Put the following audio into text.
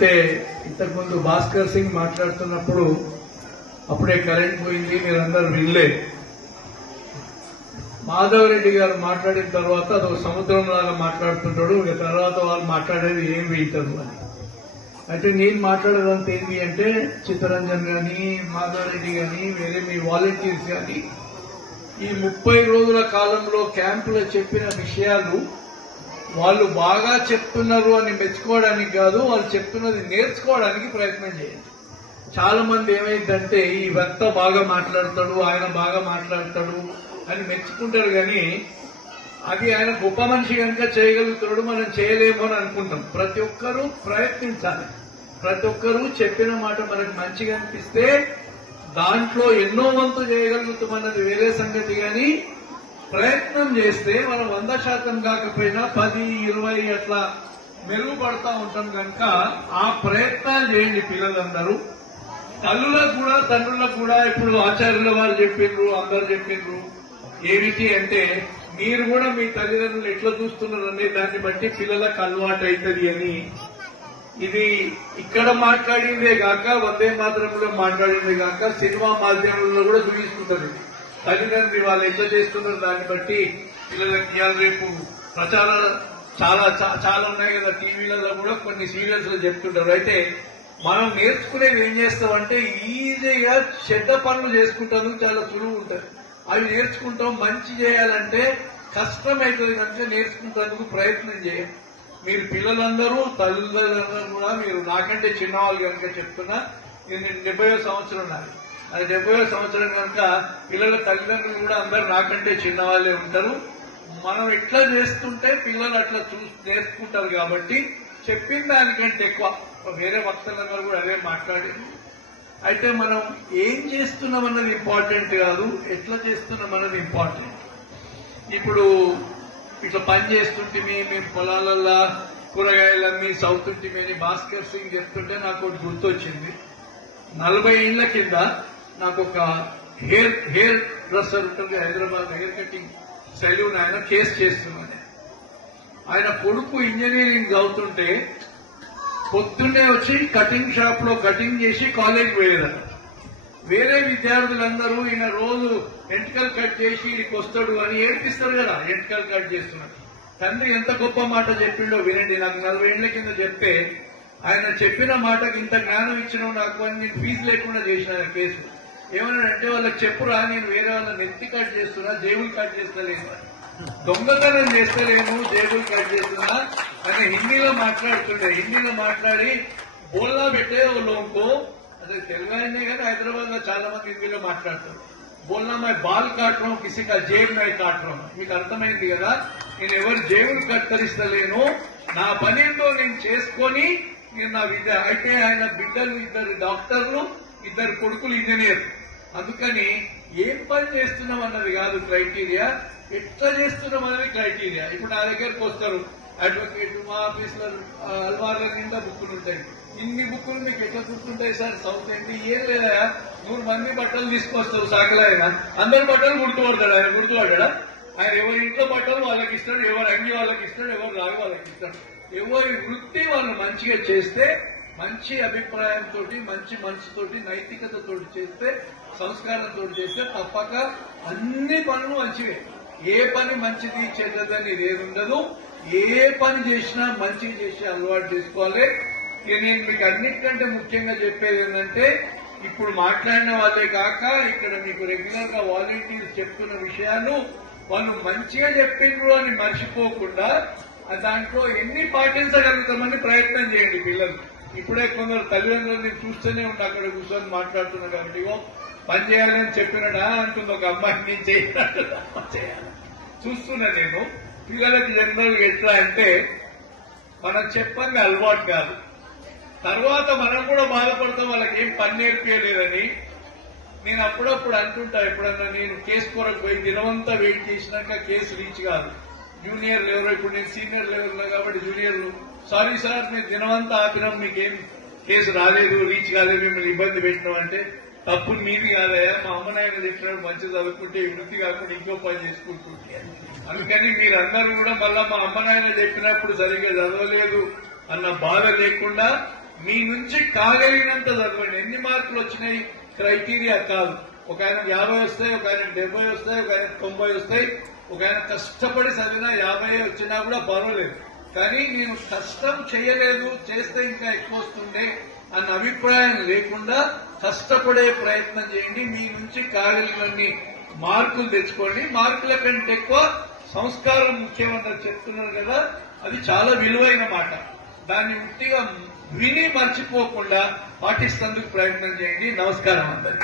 అయితే ఇంతకుముందు భాస్కర్ సింగ్ మాట్లాడుతున్నప్పుడు అప్పుడే కరెంట్ పోయింది, మీరందరూ వినలేదు. మాధవ్ రెడ్డి గారు మాట్లాడిన తర్వాత అదొక సముద్రం లాగా మాట్లాడుతుంటాడు, ఇక తర్వాత వాళ్ళు మాట్లాడేది ఏం వింటారు అని. అయితే నేను మాట్లాడేదంతా ఏంటి అంటే చిత్తరంజన్ గాని, మాధవ్ రెడ్డి గాని, వేరే మీ వాలంటీర్స్ గాని ఈ 30 రోజుల కాలంలో క్యాంపులో చెప్పిన విషయాలు వాళ్ళు బాగా చెప్తున్నారు అని మెచ్చుకోవడానికి కాదు, వాళ్ళు చెప్తున్నది నేర్చుకోవడానికి ప్రయత్నం చేయండి. చాలా మంది ఏమైందంటే ఇవంతా బాగా మాట్లాడతాడు, ఆయన బాగా మాట్లాడతాడు అని మెచ్చుకుంటారు, కానీ అది ఆయన గొప్ప మనిషి కనుక చేయగలుగుతాడు, మనం చేయలేము అని అనుకుంటాం. ప్రతి ఒక్కరూ ప్రయత్నించాలి. ప్రతి ఒక్కరూ చెప్పిన మాట మనకు మంచిగా అనిపిస్తే దాంట్లో ఎన్నో వంతు చేయగలుగుతామన్నది వేరే సంగతి, కానీ ప్రయత్నం చేస్తే మనం 100% కాకపోయినా 10, 20 అట్లా మెరుగుపడతా ఉంటాం. కనుక ఆ ప్రయత్నాలు చేయండి పిల్లలందరూ. తల్లులకు కూడా తండ్రులకు కూడా ఇప్పుడు ఆచార్యుల వారు చెప్పిండ్రు, అందరు చెప్పిండ్రు ఏమిటి అంటే మీరు కూడా మీ తల్లిదండ్రులు ఎట్లా చూస్తున్నారనే దాన్ని బట్టి పిల్లలకు అలవాటు అవుతుంది అని. ఇది ఇక్కడ మాట్లాడిందే కాక వందే మాతరంలో మాట్లాడిందే కాక సినిమా మాధ్యమంలో కూడా చూపిస్తుంటది. తల్లిదండ్రులు వాళ్ళు ఎట్లా చేస్తున్నారు దాన్ని బట్టి పిల్లలకి ఇవాళ రేపు ప్రచారాలు చాలా ఉన్నాయి కదా, టీవీలలో కూడా కొన్ని సీరియల్స్ లో చెప్తుంటారు. అయితే మనం నేర్చుకునేది ఏం చేస్తామంటే ఈజీగా చెడ్డ పనులు చేసుకుంటాను, చాలా సులువు ఉంటుంది. అవి నేర్చుకుంటాం. మంచి చేయాలంటే కష్టమైతుంది కనుక నేర్చుకుంటేందుకు ప్రయత్నం చేయండి. మీరు పిల్లలందరూ తల్లిదండ్రులందరూ కూడా, మీరు నాకంటే చిన్నవాళ్ళు కనుక చెప్తున్నా, నేను 70వ సంవత్సరం నాది. అది 70వ సంవత్సరం కనుక పిల్లల తల్లిదండ్రులు కూడా అందరూ నాకంటే చిన్నవాళ్లే ఉంటారు. మనం ఎట్లా చేస్తుంటే పిల్లలు అట్లా నేర్చుకుంటారు. కాబట్టి చెప్పిన దానికంటే ఎక్కువ వేరే వక్తలందరూ కూడా అదే మాట్లాడింది. అయితే మనం ఏం చేస్తున్నాం అన్నది ఇంపార్టెంట్ కాదు, ఎట్లా చేస్తున్నాం అన్నది ఇంపార్టెంట్. ఇప్పుడు ఇట్లా పని చేస్తుంటే మేము పొలాలల్లో కూరగాయలన్నీ సౌతుంటే అని భాస్కర్ సింగ్ చెప్తుంటే నాకు ఒకటి గుర్తొచ్చింది. 40 ఏళ్ల కింద నాకు ఒక హెయిర్ డ్రెస్సర్ ఉంటుంది హైదరాబాద్, హెయిర్ కటింగ్ సెలూన్, ఆయన కేసు చేస్తున్నాను. ఆయన కొడుకు ఇంజనీరింగ్ చదువుతుంటే పొద్దున్నే వచ్చి కటింగ్ షాప్ లో కటింగ్ చేసి కాలేజ్ పోయేదారు. వేరే విద్యార్థులందరూ ఈయన రోజు ఎంటికలు కట్ చేసి ఇక్కడికి వస్తాడు అని ఏడ్పిస్తారు కదా, ఎంటికలు కట్ చేస్తున్నాడు. తండ్రి ఎంత గొప్ప మాట చెప్పిండో వినండి. నాకు 40 ఏళ్ల కింద చెప్తే ఆయన చెప్పిన మాటకు ఇంత జ్ఞానం ఇచ్చినావు నాకు అని నేను ఫీజు లేకుండా చేసిన కేసు. ఏమన్నాడంటే వాళ్ళకి చెప్పురా, నేను వేరే వాళ్ళ నెత్తి కట్ చేస్తున్నా, జేబులు కట్ చేస్తలేను, దొంగతనం చేస్తలేను, జేబులు కట్ చేస్తున్నా అని హిందీలో మాట్లాడుతుండే. హిందీలో మాట్లాడి బోల్లా పెట్టే లోకో, అదే తెలుగు అయినే కానీ హైదరాబాద్ లో చాలా మంది హిందీలో మాట్లాడతారు. బోల్నా మై బాల్ కాటడం, కిసికా జేబు మై కాటడం. మీకు అర్థమైంది కదా, నేను ఎవరు జేబులు కత్తరిస్తలేను, నా పనితో నేను చేసుకొని నేను నా విద్య. అయితే ఆయన బిడ్డలు 2 డాక్టర్లు, 2 కొడుకులు ఇంజనీర్. అందుకని ఏం పని చేస్తున్నాం అన్నది కాదు క్రైటీరియా, ఎట్లా చేస్తున్నాం అన్నది క్రైటీరియా. ఇప్పుడు నా దగ్గరకు వస్తారు అడ్వకేట్, మా ఆఫీసులో అల్మార్ల నిండా బుక్కులు ఉంటాయి. ఇన్ని బుక్కులు మీకు ఎట్లా గుర్తుంటాయి సార్? సౌత్ ఏంటి ఏం లేదా, 100 మంది బట్టలు తీసుకొస్తారు సాకలా, ఆయన అందరి బట్టలు గుర్తుపడతాడు. ఆయన గుర్తుపడ్డా? ఆయన ఎవరి ఇంట్లో బట్టలు వాళ్ళకి ఇస్తాడు, ఎవరి అంగి వాళ్ళకి ఇస్తాడు, ఎవరు రాగి వాళ్ళకి ఇస్తాడు. ఎవరి వృత్తి వాళ్ళు మంచిగా చేస్తే, మంచి అభిప్రాయంతో, మంచి మనసుతోటి, నైతికతతో చేస్తే, సంస్కారంతో చేస్తే తప్పక అన్ని పనులు మంచివే. ఏ పని మంచిది చెడ్డదని ఏది ఉండదు. ఏ పని చేసినా మంచిగా చేసి అలవాటు చేసుకోవాలి. నేను మీకు అన్నిటికంటే ముఖ్యంగా చెప్పేది ఏంటంటే, ఇప్పుడు మాట్లాడిన వాళ్ళే కాక ఇక్కడ మీకు రెగ్యులర్ గా వాలంటీర్స్ చెప్తున్న విషయాలు వాళ్ళు మంచిగా చెప్పిండ్రు అని మర్చిపోకుండా దాంట్లో ఎన్ని పాటించగలుగుతామని ప్రయత్నం చేయండి పిల్లలు. ఇప్పుడే కొందరు తల్లిదండ్రులని చూస్తూనే ఉంటే అక్కడ కూర్చొని మాట్లాడుతున్నారు కాబట్టి పని చేయాలని చెప్పినడా అంటుంది ఒక అమ్మాయి, నేను చేయాలి చూస్తున్నా. నేను పిల్లలకి జనరల్ ఎట్లా అంటే మనం చెప్పండి అలవాటు కాదు, తర్వాత మనం కూడా బాధపడతాం వాళ్ళకి ఏం పని నేర్పించలేదని. నేను అప్పుడప్పుడు అంటుంటా, ఎప్పుడన్నా నేను కేసు కొరకు పోయి దినమంతా వెయిట్ చేసినాక కేసు రీచ్ కాదు, జూనియర్ లెవెల్, ఇప్పుడు నేను సీనియర్ లెవెల్లో కాబట్టి జూనియర్లు సారీ సార్ మీరు దినమంతా ఆపినాం, మీకేం కేసు రాలేదు, రీచ్ కాలేదు, మిమ్మల్ని ఇబ్బంది పెట్టినాం అంటే తప్పు మీది కాదయా, మా అమ్మ నాయన చెప్పినప్పుడు మంచి చదువుకుంటే వృత్తి కాకుండా ఇంకో పని చేసుకుంటుంటే. అందుకని మీరందరూ కూడా మళ్ళా మా అమ్మ నాయన చెప్పినప్పుడు సరిగ్గా చదవలేదు అన్న బాధ లేకుండా మీ నుంచి కాగలిగినంత చదవండి. ఎన్ని మార్కులు వచ్చినాయి క్రైటీరియా కాదు. ఒక ఆయన 50 వస్తాయి, ఒక ఆయన 70 వస్తాయి, ఒక ఆయన 90 వస్తాయి, ఒక ఆయన కష్టపడి చదివినా 50 వచ్చినా కూడా పర్వాలేదు. కానీ నేను కష్టం చేయలేదు, చేస్తే ఇంకా ఎక్కువ వస్తుండే అన్న అభిప్రాయం లేకుండా కష్టపడే ప్రయత్నం చేయండి. మీ నుంచి కాగలిగినన్ని మార్కులు తెచ్చుకోండి. మార్కుల కంటే ఎక్కువ సంస్కారం ముఖ్యమని చెప్తున్నారు కదా, అది చాలా విలువైన మాట. దాన్ని ఉట్టిగా విని మర్చిపోకుండా పాటిస్తేందుకు ప్రయత్నం చేయండి. నమస్కారం అందరికీ.